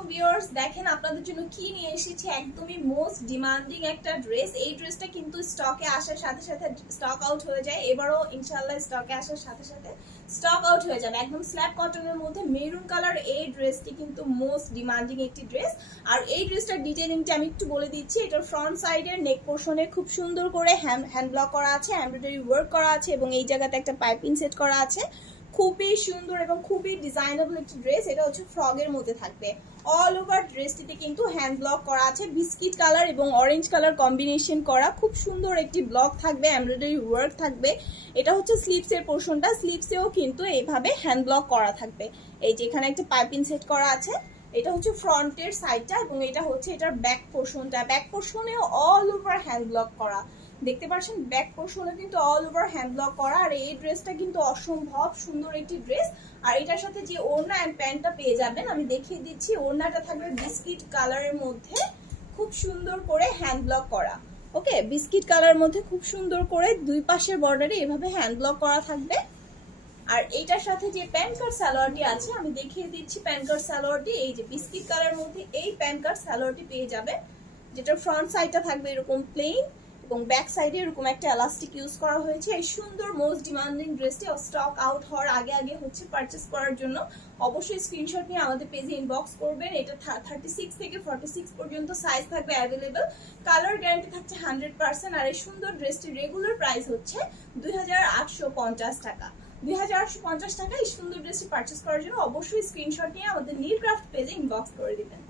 আলাইকুম ভিউয়ার্স, দেখেন আপনাদের জন্য কি নিয়ে এসেছি। একদমই মোস্ট ডিমান্ডিং একটা ড্রেস। এই ড্রেসটা কিন্তু স্টকে আসার সাথে সাথে স্টক আউট হয়ে যায়। এবারও ইনশাআল্লাহ স্টকে আসার সাথে সাথে স্টক আউট হয়ে যাবে। একদম স্ল্যাব কটনের মধ্যে মেরুন কালার এই ড্রেসটি কিন্তু মোস্ট ডিমান্ডিং একটি ড্রেস। আর এই ড্রেসটার ডিটেইলিংটা আমি একটু বলে দিচ্ছি। এটার ফ্রন্ট সাইডের নেক পোর্শনে খুব সুন্দর করে হ্যান্ড ব্লক করা আছে, এমব্রয়ডারি ওয়ার্ক করা আছে এবং এই জায়গাতে একটা পাইপিং সেট করা আছে। খুবই সুন্দর এবং খুবই ডিজাইনেবল একটি ড্রেস। এটা হচ্ছে ফ্রগের মধ্যে থাকবে। অল ওভার ড্রেসটিতে কিন্তু হ্যান্ড ব্লক করা আছে, বিস্কিট কালার এবং অরেঞ্জ কালার কম্বিনেশন করা। খুব সুন্দর একটি ব্লক থাকবে, এমব্রয়ডারি ওয়ার্ক থাকবে। এটা হচ্ছে স্লিভসের পোর্শনটা, স্লিভসেও কিন্তু এইভাবে হ্যান্ড ব্লক করা থাকবে। এই যে এখানে একটা পাইপিং সেট করা আছে। এটা হচ্ছে ফ্রন্টের সাইডটা এবং এটা হচ্ছে এটার ব্যাক পোর্শনটা। ব্যাক পোর্শনেও অল ওভার হ্যান্ড ব্লক করা দেখতে পাচ্ছেন। ব্যাক পোর্শনে কিন্তু অল ওভার হ্যান্ড ব্লক করা। আর এই ড্রেসটা কিন্তু অসম্ভব সুন্দর একটি ড্রেস। আর এটার সাথে যে ওড়না এন্ড প্যান্টটা পেয়ে যাবেন আমি দেখিয়ে দিচ্ছি। ওড়নাটা থাকবে বিস্কিট কালারের মধ্যে, খুব সুন্দর করে হ্যান্ড ব্লক করা। ওকে, বিস্কিট কালারের মধ্যে খুব সুন্দর করে দুই পাশের বর্ডারে এভাবে হ্যান্ড ব্লক করা থাকবে। আর এইটার সাথে যে প্যান্ট কাট সালোয়ারটি আছে আমি দেখিয়ে দিচ্ছি। প্যান্ট কাট সালোয়ারটি এই যে বিস্কিট কালারের মধ্যে এই প্যান্ট কাট সালোয়ারটি পেয়ে যাবে, যেটার ফ্রন্ট সাইডটা থাকবে এরকম প্লেন এবং ব্যাক সাইডে এরকম একটা এলাস্টিক ইউজ করা হয়েছে। এই সুন্দর মোস্ট ডিমান্ডিং ড্রেসটি স্টক আউট হওয়ার আগে আগে হচ্ছে পারচেস করার জন্য অবশ্যই স্ক্রিনশট নিয়ে আমাদের পেজে ইনবক্স করবেন। এটা 36 থেকে 46 পর্যন্ত সাইজ থাকবে অ্যাভেলেবল। কালার গ্যারান্টি থাকছে 100%। আর এই সুন্দর ড্রেসটির রেগুলার প্রাইস হচ্ছে 2850 টাকা। 2850 টাকা এই সুন্দর ড্রেসটি পারচেস করার জন্য অবশ্যই স্ক্রিনশট নিয়ে আমাদের নীল ক্রাফট পেজে ইনবক্স করে দিবেন।